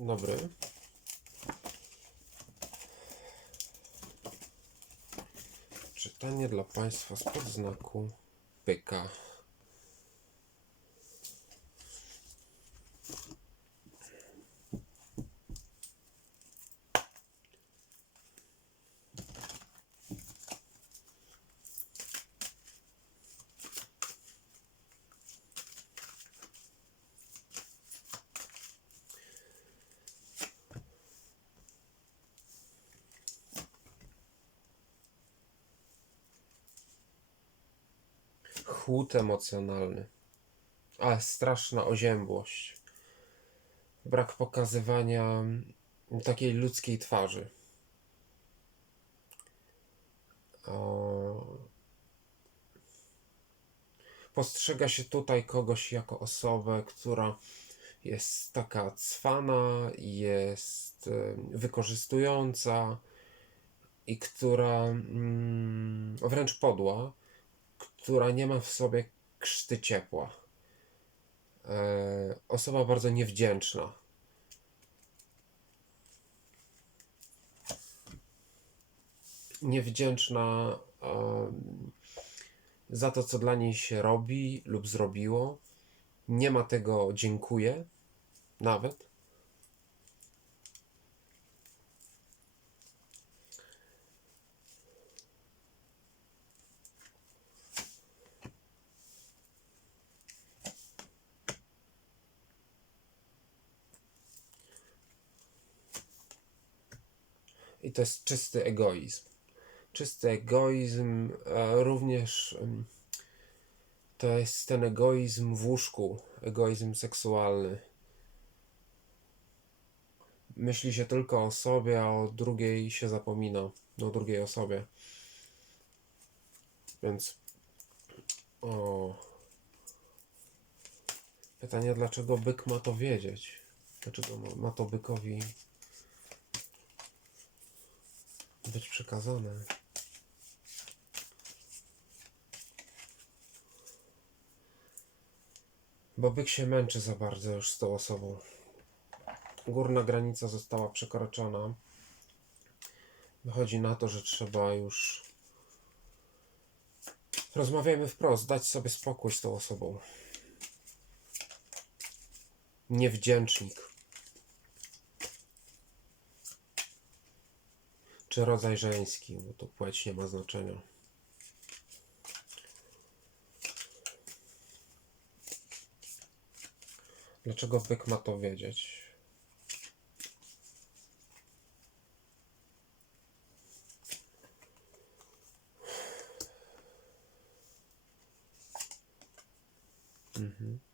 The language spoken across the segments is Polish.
Dobry. Czytanie dla Państwa z podznaku pyka. Chłód emocjonalny, ale straszna oziębłość. Brak pokazywania takiej ludzkiej twarzy. Postrzega się tutaj kogoś jako osobę, która jest taka cwana, jest wykorzystująca i która mm, wręcz podła, która nie ma w sobie krzty ciepła. E, osoba bardzo niewdzięczna. Niewdzięczna za to, co dla niej się robi lub zrobiło. Nie ma tego dziękuję nawet. I to jest czysty egoizm. Czysty egoizm, a również to jest ten egoizm w łóżku, egoizm seksualny. Myśli się tylko o sobie, a o drugiej się zapomina. O drugiej osobie. Więc. O. Pytanie, dlaczego byk ma to wiedzieć? Dlaczego ma, ma to bykowi być przekazane? Bo byk się męczy za bardzo już z tą osobą. Górna granica została przekroczona. Wychodzi na to, że trzeba już. Rozmawiajmy wprost, dać sobie spokój z tą osobą. Niewdzięcznik. Czy rodzaj żeński, bo to płeć nie ma znaczenia. Dlaczego byk ma to wiedzieć? Mhm.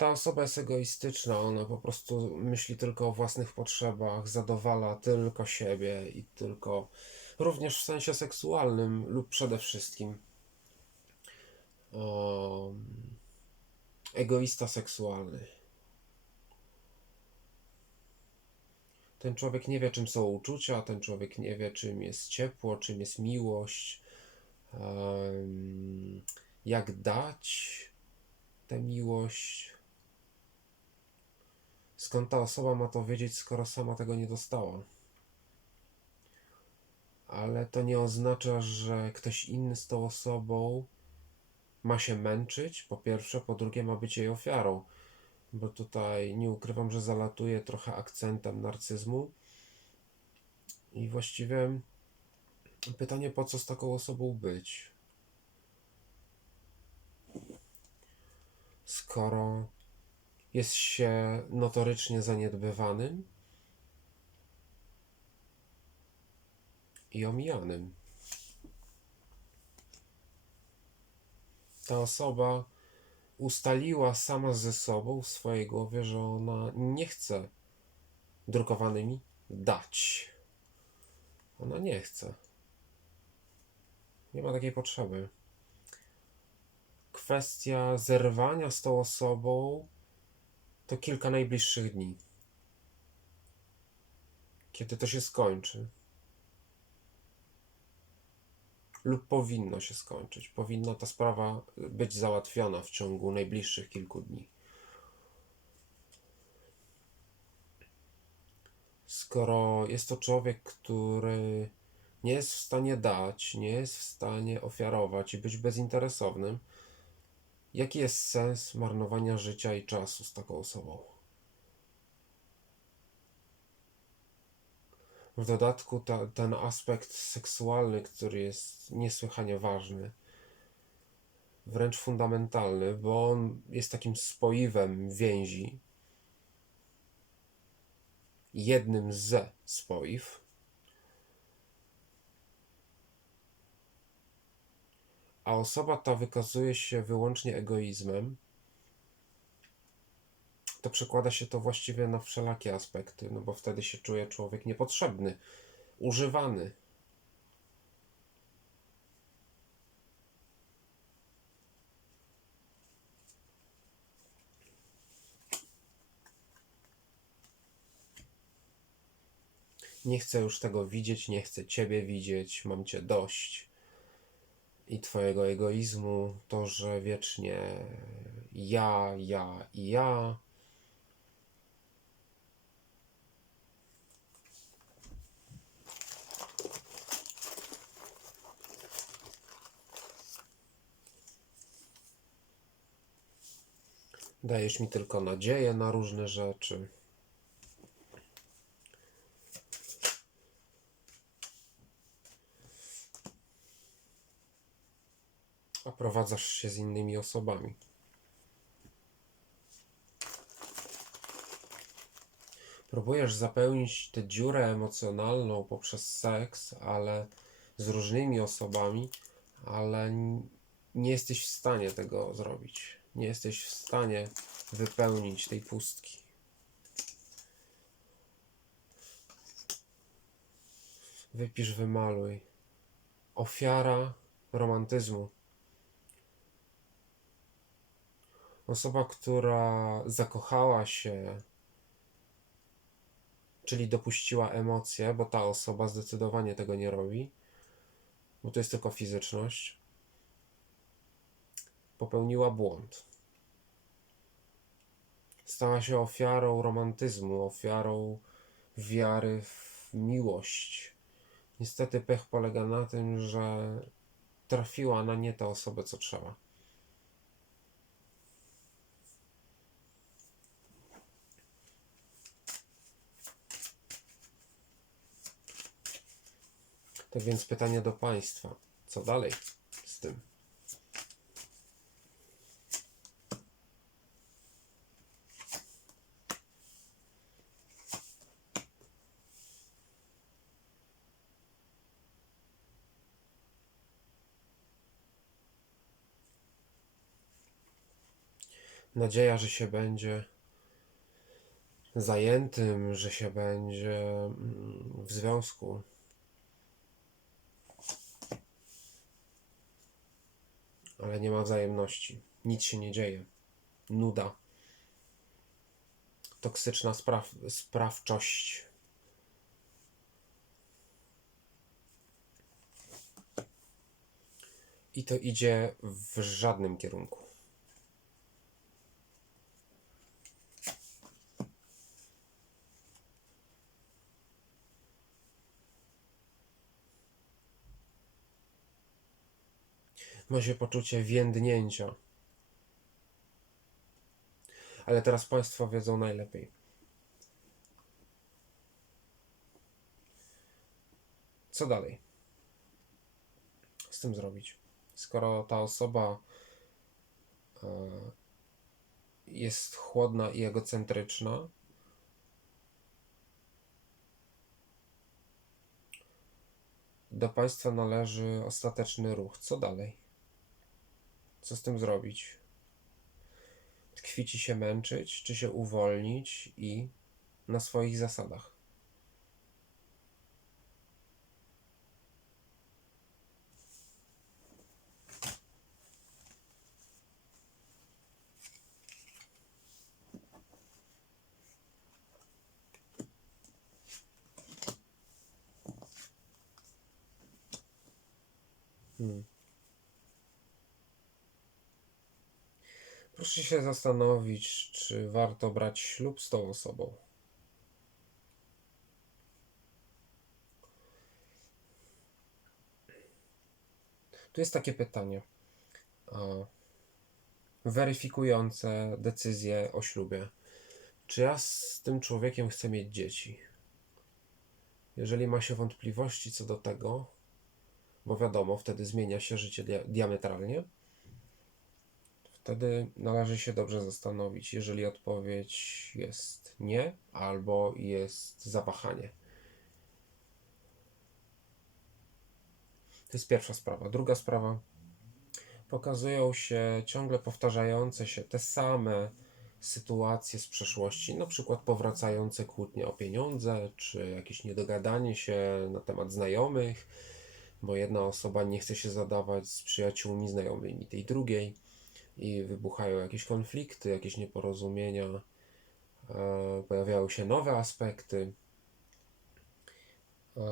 Ta osoba jest egoistyczna, ona po prostu myśli tylko o własnych potrzebach, zadowala tylko siebie i tylko, również w sensie seksualnym lub przede wszystkim. O, egoista seksualny. Ten człowiek nie wie, czym są uczucia, ten człowiek nie wie, czym jest ciepło, czym jest miłość, jak dać tę miłość. Skąd ta osoba ma to wiedzieć, skoro sama tego nie dostała? Ale to nie oznacza, że ktoś inny z tą osobą ma się męczyć, po pierwsze, po drugie, ma być jej ofiarą. Bo tutaj nie ukrywam, że zalatuje trochę akcentem narcyzmu. I właściwie pytanie, po co z taką osobą być? Skoro jest się notorycznie zaniedbywanym i omijanym. Ta osoba ustaliła sama ze sobą w swojej głowie, że ona nie chce drukowanymi dać. Ona nie chce. Nie ma takiej potrzeby. Kwestia zerwania z tą osobą to kilka najbliższych dni. Kiedy to się skończy? lub powinno się skończyć. Powinna ta sprawa być załatwiona w ciągu najbliższych kilku dni. Skoro jest to człowiek, który nie jest w stanie dać, nie jest w stanie ofiarować i być bezinteresownym, jaki jest sens marnowania życia i czasu z taką osobą? W dodatku ta, ten aspekt seksualny, który jest niesłychanie ważny, wręcz fundamentalny, bo on jest takim spoiwem więzi, jednym ze spoiw, a osoba ta wykazuje się wyłącznie egoizmem, to przekłada się to właściwie na wszelakie aspekty, no bo wtedy się czuje człowiek niepotrzebny, używany. Nie chcę już tego widzieć, nie chcę Ciebie widzieć, mam Cię dość. I Twojego egoizmu, to, że wiecznie ja, ja i ja. Dajesz mi tylko nadzieję na różne rzeczy. Oprowadzasz się z innymi osobami. Próbujesz zapełnić tę dziurę emocjonalną poprzez seks, ale z różnymi osobami, ale nie jesteś w stanie tego zrobić. Nie jesteś w stanie wypełnić tej pustki. Wypisz, wymaluj. Ofiara romantyzmu. Osoba, która zakochała się, czyli dopuściła emocje, bo ta osoba zdecydowanie tego nie robi, bo to jest tylko fizyczność, popełniła błąd. Stała się ofiarą romantyzmu, ofiarą wiary w miłość. Niestety pech polega na tym, że trafiła na nie tę osobę, co trzeba. Tak więc pytanie do Państwa. Co dalej z tym? Nadzieja, że się będzie zajętym, że się będzie mm, w związku. Ale nie ma wzajemności. Nic się nie dzieje. Nuda. Toksyczna spraw sprawczość. I to idzie w żadnym kierunku. Ma się poczucie więdnięcia. Ale teraz Państwo wiedzą najlepiej. Co dalej? Z tym zrobić? Skoro ta osoba e, jest chłodna i egocentryczna, do Państwa należy ostateczny ruch. Co dalej? Co z tym zrobić? tkwi ci się męczyć, czy się uwolnić i na swoich zasadach? Hmm. Proszę się zastanowić, czy warto brać ślub z tą osobą. Tu jest takie pytanie. Weryfikujące decyzję o ślubie. Czy ja z tym człowiekiem chcę mieć dzieci? Jeżeli ma się wątpliwości co do tego, bo wiadomo, wtedy zmienia się życie dia- diametralnie, wtedy należy się dobrze zastanowić, jeżeli odpowiedź jest nie, albo jest zawahanie. To jest pierwsza sprawa. Druga sprawa. Pokazują się ciągle powtarzające się te same sytuacje z przeszłości, na przykład powracające kłótnie o pieniądze, czy jakieś niedogadanie się na temat znajomych, bo jedna osoba nie chce się zadawać z przyjaciółmi znajomymi tej drugiej i wybuchają jakieś konflikty, jakieś nieporozumienia, e, pojawiają się nowe aspekty e,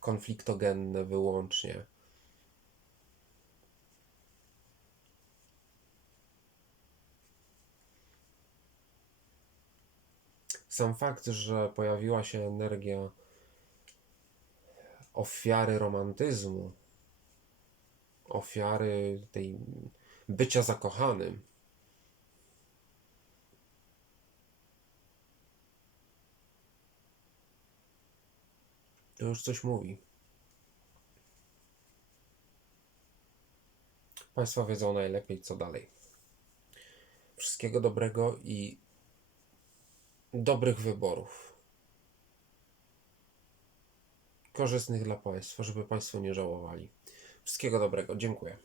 konfliktogenne wyłącznie. Sam fakt, że pojawiła się energia ofiary romantyzmu, ofiary tej bycia zakochanym, to już coś mówi. Państwo wiedzą najlepiej, co dalej. Wszystkiego dobrego i dobrych wyborów. Korzystnych dla Państwa, żeby Państwo nie żałowali. Wszystkiego dobrego. Dziękuję.